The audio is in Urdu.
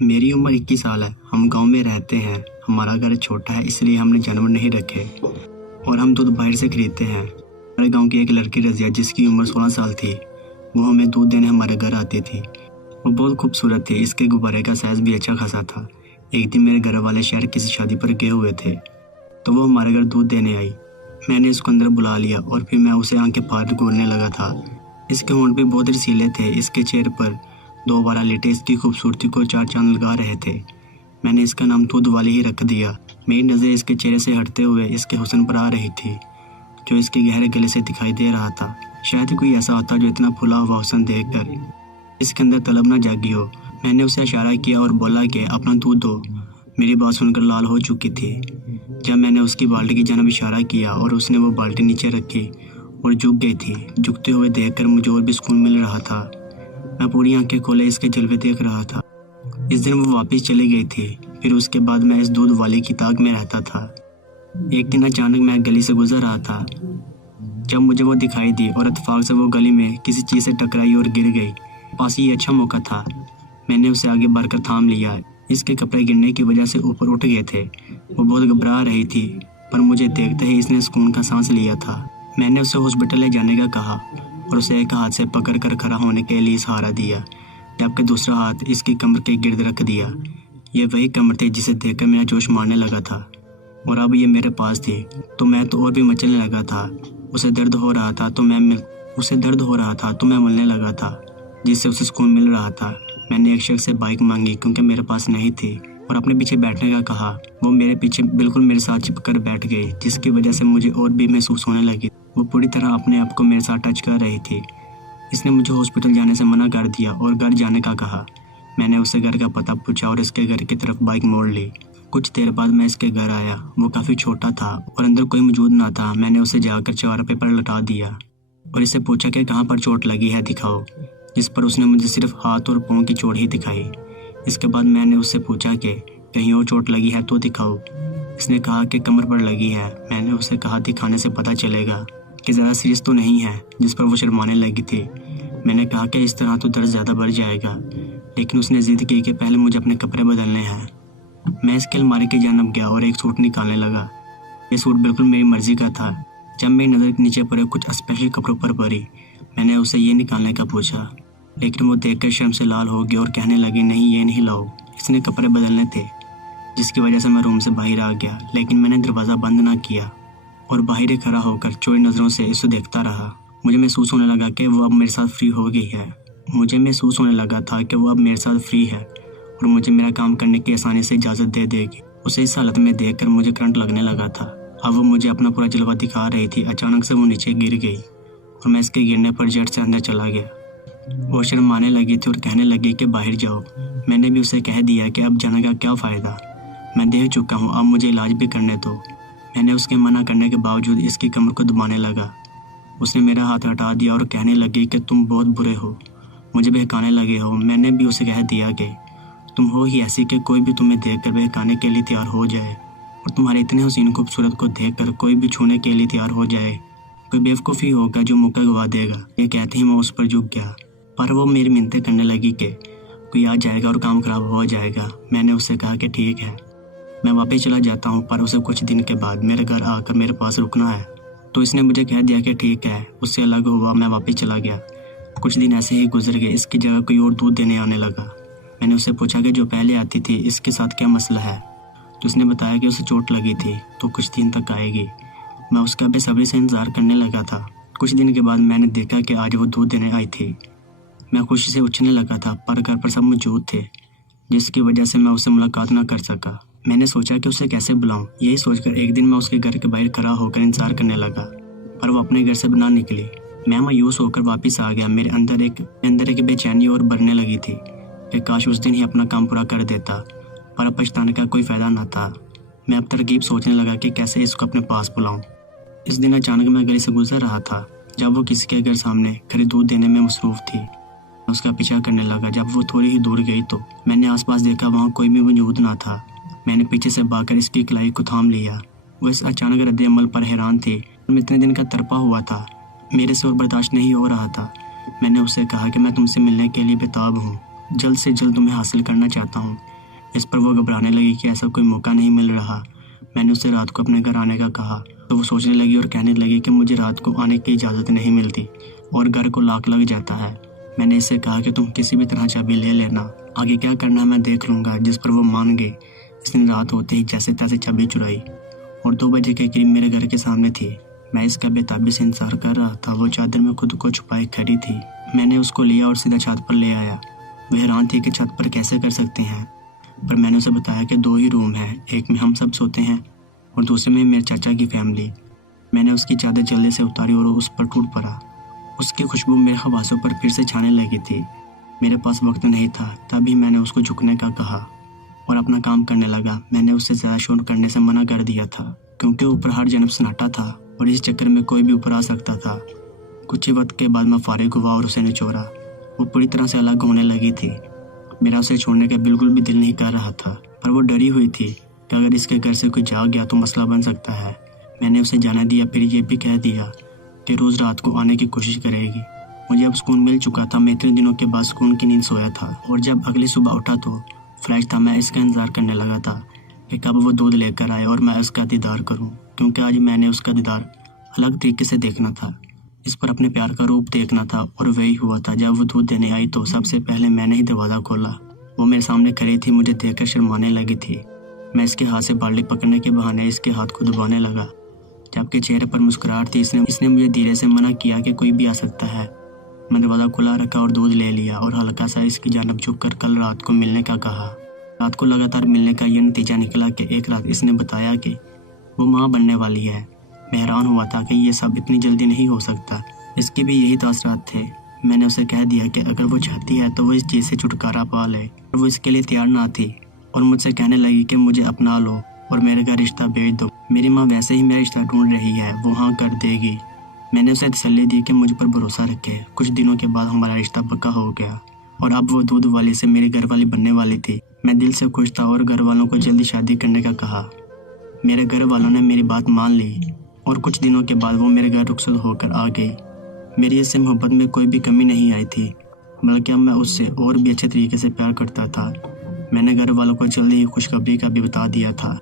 میری عمر 21 سال ہے۔ ہم گاؤں میں رہتے ہیں۔ ہمارا گھر چھوٹا ہے، اس لیے ہم نے جانور نہیں رکھے اور ہم دودھ باہر سے خریدتے ہیں۔ ہمارے گاؤں کی ایک لڑکی رضیہ، جس کی عمر 16 سال تھی، وہ ہمیں دودھ دینے ہمارے گھر آتی تھی۔ وہ بہت خوبصورت تھی، اس کے غبارے کا سائز بھی اچھا خاصا تھا۔ ایک دن میرے گھر والے شہر کسی شادی پر گئے ہوئے تھے، تو وہ ہمارے گھر دودھ دینے آئی۔ میں نے اس کو اندر بلا لیا اور پھر میں اسے آنکھیں پھاڑ گھورنے لگا تھا۔ اس کے ہونٹ پہ بہت رسیلے تھے، اس کے چہرے پر 2 12 لیٹے اس کی خوبصورتی کو 4 چاند لگا رہے تھے۔ میں نے اس کا نام دودھ والی ہی رکھ دیا۔ میری نظر اس کے چہرے سے ہٹتے ہوئے اس کے حسن پر آ رہی تھی، جو اس کے گہرے گلے سے دکھائی دے رہا تھا۔ شاید کوئی ایسا ہوتا جو اتنا پھلا ہوا حسن دیکھ کر اس کے اندر طلب نہ جاگی ہو۔ میں نے اسے اشارہ کیا اور بولا کہ اپنا دودھ دو۔ میری بات سن کر لال ہو چکی تھی۔ جب میں نے اس کی بالٹی کی جانب اشارہ کیا اور اس نے وہ بالٹی نیچے رکھی اور جھک گئی تھی۔ جھکتے ہوئے دیکھ کر مجھے اور بھی سکون مل رہا تھا۔ میں پوری آنکھیں کھولے اس کے جلوے دیکھ رہا تھا۔ اس دن وہ واپس چلی گئی تھی، پھر اس کے بعد میں اس دودھ والی کی طاق میں رہتا تھا۔ ایک دن اچانک میں گلی سے گزر رہا تھا جب مجھے وہ دکھائی دی اور اتفاق سے وہ گلی میں کسی چیز سے ٹکرائی اور گر گئی۔ پاس یہ اچھا موقع تھا، میں نے اسے آگے بڑھ کر تھام لیا۔ اس کے کپڑے گرنے کی وجہ سے اوپر اٹھ گئے تھے۔ وہ بہت گھبرا رہی تھی، پر مجھے دیکھتے ہی اس نے سکون کا سانس لیا تھا۔ میں نے اسے ہاسپٹل لے جانے کا کہا اور اسے ایک ہاتھ سے پکڑ کر کھڑا ہونے کے لیے سہارا دیا، جبکہ دوسرا ہاتھ اس کی کمر کے گرد رکھ دیا۔ یہ وہی کمر تھی جسے دیکھ کر میرا جوش مارنے لگا تھا، اور اب یہ میرے پاس تھی تو میں تو اور بھی مچلنے لگا تھا۔ اسے درد ہو رہا تھا تو میں ملنے لگا تھا، جس سے اسے سکون مل رہا تھا۔ میں نے ایک شخص سے بائک مانگی کیونکہ میرے پاس نہیں تھی، اور اپنے پیچھے بیٹھنے کا کہا۔ وہ میرے پیچھے بالکل میرے ساتھ چپک کر بیٹھ گئی، جس کی وجہ سے مجھے اور بھی محسوس ہونے لگی۔ وہ پوری طرح اپنے آپ کو میرے ساتھ ٹچ کر رہی تھی۔ اس نے مجھے ہاسپٹل جانے سے منع کر دیا اور گھر جانے کا کہا۔ میں نے اس سے گھر کا پتہ پوچھا اور اس کے گھر کی طرف بائک موڑ لی۔ کچھ دیر بعد میں اس کے گھر آیا۔ وہ کافی چھوٹا تھا اور اندر کوئی موجود نہ تھا۔ میں نے اسے جا کر چوراہے پر لٹا دیا اور اسے پوچھا کہ کہاں پر چوٹ لگی ہے، دکھاؤ، جس پر اس نے مجھے صرف ہاتھ اور پاؤں کی چوٹ ہی دکھائی۔ اس کے بعد میں نے اس سے پوچھا کہ کہیں اور چوٹ لگی ہے تو دکھاؤ۔ اس نے کہا کہ کمر پر لگی ہے۔ میں نے اسے کہا دکھانے سے پتہ چلے گا کہ زیادہ سیریس تو نہیں ہے، جس پر وہ شرمانے لگی تھی۔ میں نے کہا کہ اس طرح تو درد زیادہ بڑھ جائے گا، لیکن اس نے ضد کی کہ پہلے مجھے اپنے کپڑے بدلنے ہیں۔ میں اس کے الماری کی جانب گیا اور ایک سوٹ نکالنے لگا۔ یہ سوٹ بالکل میری مرضی کا تھا۔ جب میری نظر نیچے پڑے کچھ اسپیشل کپڑوں پر پڑی، میں نے اسے یہ نکالنے کا پوچھا، لیکن وہ دیکھ کر شرم سے لال ہو گیا اور کہنے لگی نہیں، یہ نہیں لاؤ، اس نے کپڑے بدلنے تھے، جس کی وجہ سے میں روم سے باہر آ گیا۔ لیکن میں نے دروازہ بند نہ کیا اور باہر ہی کھڑا ہو کر چوری نظروں سے اسے دیکھتا رہا۔ مجھے محسوس ہونے لگا کہ وہ اب میرے ساتھ فری ہو گئی ہے۔ اور مجھے میرا کام کرنے کی آسانی سے اجازت دے دے گی۔ اسے اس حالت میں دیکھ کر مجھے کرنٹ لگنے لگا تھا۔ اب وہ مجھے اپنا پورا جلوہ دکھا رہی تھی۔ اچانک سے وہ نیچے گر گئی اور میں اس کے گرنے پر جٹ سے اندر چلا گیا۔ وہ شرمانے لگی تھی اور کہنے لگی کہ باہر جاؤ۔ میں نے بھی اسے کہہ دیا کہ اب جانے کا کیا فائدہ، میں دیکھ چکا ہوں، اب مجھے علاج بھی کرنے دو۔ میں نے اس کے منع کرنے کے باوجود اس کی کمر کو دبانے لگا۔ اس نے میرا ہاتھ ہٹا دیا اور کہنے لگی کہ تم بہت برے ہو، مجھے بہکانے لگے ہو۔ میں نے بھی اسے کہہ دیا کہ تم ہو ہی ایسی کہ کوئی بھی تمہیں دیکھ کر بہکانے کے لیے تیار ہو جائے، اور تمہارے اتنے حسین خوبصورت کو دیکھ کر کوئی بھی چھونے کے لیے تیار ہو جائے۔ کوئی بیوقوف ہی ہوگا جو موقع گوا دے گا۔ یہ کہتے ہی میں اس پر جھک گیا، پر وہ میری منتیں کرنے لگی کہ کوئی آ جائے گا اور کام خراب ہو جائے گا۔ میں نے اس سے کہا کہ ٹھیک ہے، میں واپس چلا جاتا ہوں، پر اسے کچھ دن کے بعد میرے گھر آ کر میرے پاس رکنا ہے۔ تو اس نے مجھے کہہ دیا کہ ٹھیک ہے۔ اس سے الگ ہوا، میں واپس چلا گیا۔ کچھ دن ایسے ہی گزر گئے۔ اس کی جگہ کوئی اور دودھ دینے آنے لگا۔ میں نے اسے پوچھا کہ جو پہلے آتی تھی اس کے ساتھ کیا مسئلہ ہے، تو اس نے بتایا کہ اسے چوٹ لگی تھی تو کچھ دن تک آئے گی۔ میں اس کا بے صبری سے انتظار کرنے لگا تھا۔ کچھ دن کے بعد میں نے دیکھا کہ آج وہ دودھ دینے آئی تھی۔ میں خوشی سے اچھلنے لگا تھا، پر گھر پر سب موجود تھے، جس کی وجہ سے میں اس سے ملاقات نہ کر سکا۔ میں نے سوچا کہ اسے کیسے بلاؤں۔ یہی سوچ کر ایک دن میں اس کے گھر کے باہر کھڑا ہو کر انتظار کرنے لگا، پر وہ اپنے گھر سے نہ نکلی۔ میں مایوس ہو کر واپس آ گیا۔ میرے اندر ایک بے چینی اور بڑھنے لگی تھی کہ کاش اس دن ہی اپنا کام پورا کر دیتا، پر اب پچھتانے کا کوئی فائدہ نہ تھا۔ میں اب ترکیب سوچنے لگا کہ کیسے اس کو اپنے پاس بلاؤں۔ اس دن اچانک میں گلی سے گزر رہا تھا جب وہ کسی کے گھر سامنے کھڑی دودھ دینے میں مصروف تھی۔ میں اس کا پیچھا کرنے لگا۔ جب وہ تھوڑی ہی دور گئی تو میں نے آس پاس دیکھا، وہاں کوئی بھی موجود نہ تھا۔ میں نے پیچھے سے بھاگ کر اس کی کلائی کو تھام لیا۔ وہ اس اچانک رد عمل پر حیران تھی۔ میں اتنے دن کا تڑپا ہوا تھا، میرے سے اور برداشت نہیں ہو رہا تھا۔ میں نے اس سے کہا کہ میں تم سے ملنے کے لیے بے تاب ہوں، جلد سے جلد تمہیں حاصل کرنا چاہتا ہوں۔ اس پر وہ گھبرانے لگی کہ ایسا کوئی موقع نہیں مل رہا۔ میں نے اسے رات کو اپنے گھر آنے کا کہا تو وہ سوچنے لگی اور کہنے لگی کہ مجھے رات کو آنے کی اجازت نہیں ملتی اور گھر کو لاک لگ جاتا ہے۔ میں نے اسے کہا کہ تم کسی بھی طرح چابی لے لینا، آگے کیا کرنا ہے میں دیکھ لوں گا، جس پر وہ مان گئی۔ اس نے رات ہوتے ہی جیسے تیسے چابی چرائی اور 2 بجے کے قریب میرے گھر کے سامنے تھی۔ میں اس کا بے تابی سے انتظار کر رہا تھا۔ وہ چادر میں خود کو چھپائے کھڑی تھی۔ میں نے اس کو لیا اور سیدھا چھت پر لے آیا۔ وہ حیران تھی کہ چھت پر کیسے کر سکتے ہیں، پر میں نے اسے بتایا کہ 2 ہی روم ہیں، ایک میں ہم سب سوتے ہیں اور دوسرے میں میرے چاچا کی فیملی۔ میں نے اس کی چادر جلدی سے اتاری اور اس پر ٹوٹ پڑا۔ اس کی خوشبو میرے حواسوں پر پھر سے چھانے لگی تھی۔ میرے پاس وقت نہیں تھا، تبھی میں نے اس کو جھکنے کا کہا اور اپنا کام کرنے لگا۔ میں نے اس سے زیادہ شور کرنے سے منع کر دیا تھا کیونکہ اوپر ہر جانب سناٹا تھا اور اس چکر میں کوئی بھی اوپر آ سکتا تھا۔ کچھ ہی وقت کے بعد میں فارغ ہوا اور اسے نچوڑا۔ وہ پوری طرح سے الگ ہونے لگی تھی۔ میرا اسے چھوڑنے کا بالکل بھی دل نہیں کر رہا تھا، پر وہ ڈری ہوئی تھی کہ اگر اس کے گھر سے کوئی جا گیا تو مسئلہ بن سکتا ہے۔ میں نے اسے جانے دیا، پھر یہ بھی کہہ دیا کہ روز رات کو آنے کی کوشش کرے گی۔ مجھے اب سکون مل چکا تھا۔ میں اتنے دنوں کے بعد سکون کی نیند سویا تھا اور جب اگلی صبح اٹھا تو فریش تھا۔ میں اس کا انتظار کرنے لگا تھا کہ کب وہ دودھ لے کر آئے اور میں اس کا دیدار کروں، کیونکہ آج میں نے اس کا دیدار الگ طریقے سے دیکھنا تھا، اس پر اپنے پیار کا روپ دیکھنا تھا۔ اور وہی ہوا تھا۔ جب وہ دودھ دینے آئی تو سب سے پہلے میں نے ہی دروازہ کھولا۔ وہ میرے سامنے کھڑی تھی، مجھے دیکھ کر شرمانے لگی تھی۔ میں اس کے ہاتھ سے بالٹی پکڑنے کے بہانے اس کے ہاتھ کو دبانے لگا، جبکہ چہرے پر مسکراہٹ تھی۔ اس نے مجھے دھیرے سے منع کیا کہ کوئی بھی آ سکتا ہے۔ میں دروازہ کھلا رکھا اور دودھ لے لیا اور ہلکا سا اس کی جانب جھک کر کل رات کو ملنے کا کہا۔ رات کو لگاتار ملنے کا یہ نتیجہ نکلا کہ ایک رات اس نے بتایا کہ وہ ماں بننے والی ہے۔ میں حیران ہوا تھا کہ یہ سب اتنی جلدی نہیں ہو سکتا۔ اس کے بھی یہی تاثرات تھے۔ میں نے اسے کہہ دیا کہ اگر وہ چاہتی ہے تو وہ اس چیز سے چھٹکارا پا لے، اور وہ اس کے لیے تیار نہ تھی اور مجھ سے کہنے لگی کہ مجھے اپنا لو اور میرے گھر رشتہ بھیج دو۔ میری ماں ویسے ہی میرا رشتہ ڈھونڈ رہی ہے، وہ ہاں کر دے گی۔ میں نے اسے تسلی دی کہ مجھ پر بھروسہ رکھے۔ کچھ دنوں کے بعد ہمارا رشتہ پکا ہو گیا اور اب وہ دودھ والی سے میری گھر والی بننے والی تھی۔ میں دل سے خوش تھا اور گھر والوں کو جلدی شادی کرنے کا کہا۔ میرے گھر والوں نے میری بات مان لی اور کچھ دنوں کے بعد وہ میرے گھر رخصت ہو کر آ گئی۔ میری اس سے محبت میں کوئی بھی کمی نہیں آئی تھی، بلکہ اب میں اس سے اور بھی اچھے طریقے سے پیار کرتا تھا۔ میں نے گھر والوں کو جلدی ہی خوشخبری کا بھی بتا دیا تھا۔